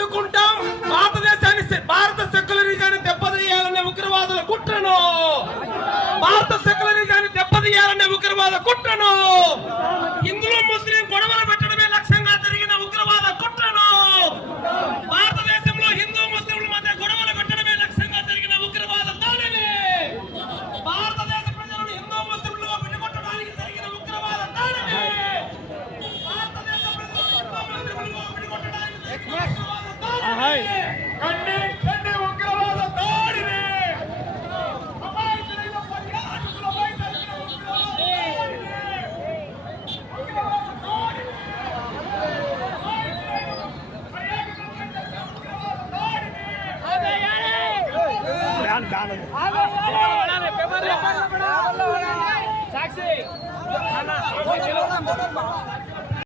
అడ్డుకుంటాం. భారత సెక్యులరిజాన్ని దెబ్బతీయాలనే ఉగ్రవాదుల కుట్రను, భారత సెక్యులరిజాన్ని దెబ్బతీయాలనే ఉగ్రవాద కుట్రను, హిందువులు ముస్లిం గొడవలు పెట్టడమే లక్ష్యంగా జరిగిన ఉగ్రవాద కుట్రను, భారతదేశంలో హిందూ ముస్లింల మధ్య గొడవలు పెట్టడమే లక్ష్యంగా జరిగిన ఉగ్రవాద దాడిని, భారతదేశ ప్రజలను హిందూ ముస్లింలుగా విడగొట్టడానికి జరిగిన ఉగ్రవాద దాడిని, భారతదేశ ప్రజలను హిందూ ముస్లింలుగా విడగొట్టడానికి జరిగిన ఉగ్రవాద దాడిని ఖండించండి. ఉగ్రవాద దాడిని అమాయకులైన పర్యాటకులపై జరిగిన ఉగ్రవాద దాడిని సాక్షి